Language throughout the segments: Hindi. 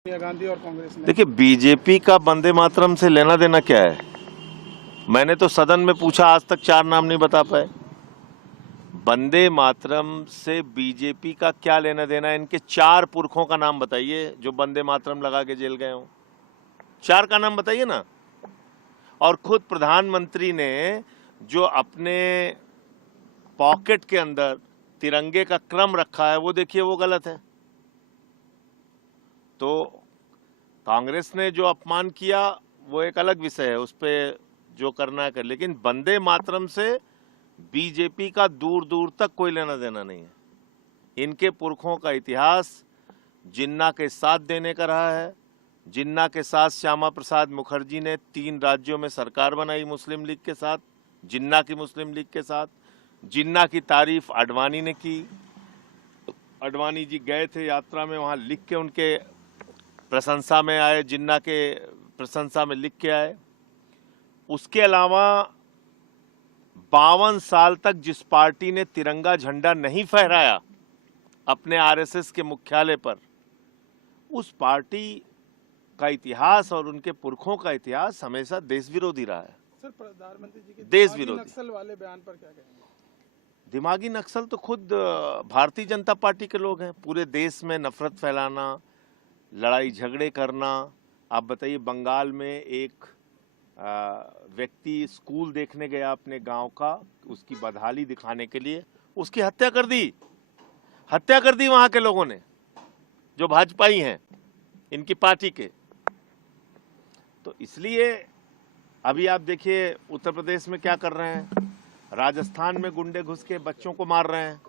सोनिया गांधी और कांग्रेस ने। देखिए, बीजेपी का वंदे मातरम से लेना देना क्या है? मैंने तो सदन में पूछा, आज तक 4 नाम नहीं बता पाए। वंदे मातरम से बीजेपी का क्या लेना देना है? इनके 4 पुरखों का नाम बताइए जो वंदे मातरम लगा के जेल गए हो। 4 का नाम बताइए ना। और खुद प्रधानमंत्री ने जो अपने पॉकेट के अंदर तिरंगे का क्रम रखा है, वो देखिए, वो गलत है। तो कांग्रेस ने जो अपमान किया वो एक अलग विषय है, उस पर जो करना है कर, लेकिन वंदे मातरम से बीजेपी का दूर दूर तक कोई लेना देना नहीं है। इनके पुरखों का इतिहास जिन्ना के साथ देने का रहा है। जिन्ना के साथ श्यामा प्रसाद मुखर्जी ने 3 राज्यों में सरकार बनाई मुस्लिम लीग के साथ, जिन्ना की मुस्लिम लीग के साथ। जिन्ना की तारीफ आडवाणी ने की। आडवाणी जी गए थे यात्रा में, वहां लिख के उनके प्रशंसा में आए, जिन्ना के प्रशंसा में लिख के आए। उसके अलावा 52 साल तक जिस पार्टी ने तिरंगा झंडा नहीं फहराया अपने आरएसएस के मुख्यालय पर, उस पार्टी का इतिहास और उनके पुरखों का इतिहास हमेशा देश विरोधी रहा है। सर, प्रधानमंत्री जी के देश दिमागी विरोधी नक्सल वाले बयान पर क्या कहेंगे? दिमागी नक्सल तो खुद भारतीय जनता पार्टी के लोग हैं। पूरे देश में नफरत फैलाना, लड़ाई झगड़े करना। आप बताइए, बंगाल में एक व्यक्ति स्कूल देखने गया अपने गांव का, उसकी बदहाली दिखाने के लिए उसकी हत्या कर दी। हत्या कर दी वहां के लोगों ने, जो भाजपाई हैं इनकी पार्टी के। तो इसलिए अभी आप देखिए उत्तर प्रदेश में क्या कर रहे हैं, राजस्थान में गुंडे घुस के बच्चों को मार रहे हैं।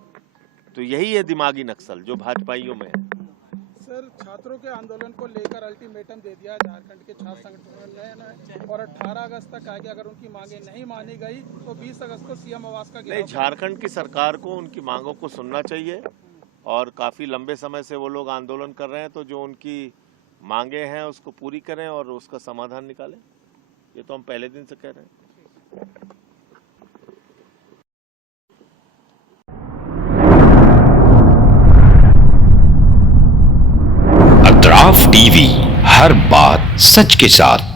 तो यही है दिमागी नक्सल जो भाजपाइयों में है। सर, छात्रों के आंदोलन को लेकर अल्टीमेटम दे दिया झारखंड के छात्र संगठनों ने, और 18 अगस्त तक कहा कि अगर उनकी मांगे नहीं मानी गई तो 20 अगस्त को सीएम आवास का नहीं, झारखंड की सरकार को उनकी मांगों को सुनना चाहिए। और काफी लंबे समय से वो लोग आंदोलन कर रहे हैं, तो जो उनकी मांगे हैं उसको पूरी करें और उसका समाधान निकालें। ये तो हम पहले दिन से कह रहे हैं। अतराफ टीवी, हर बात सच के साथ।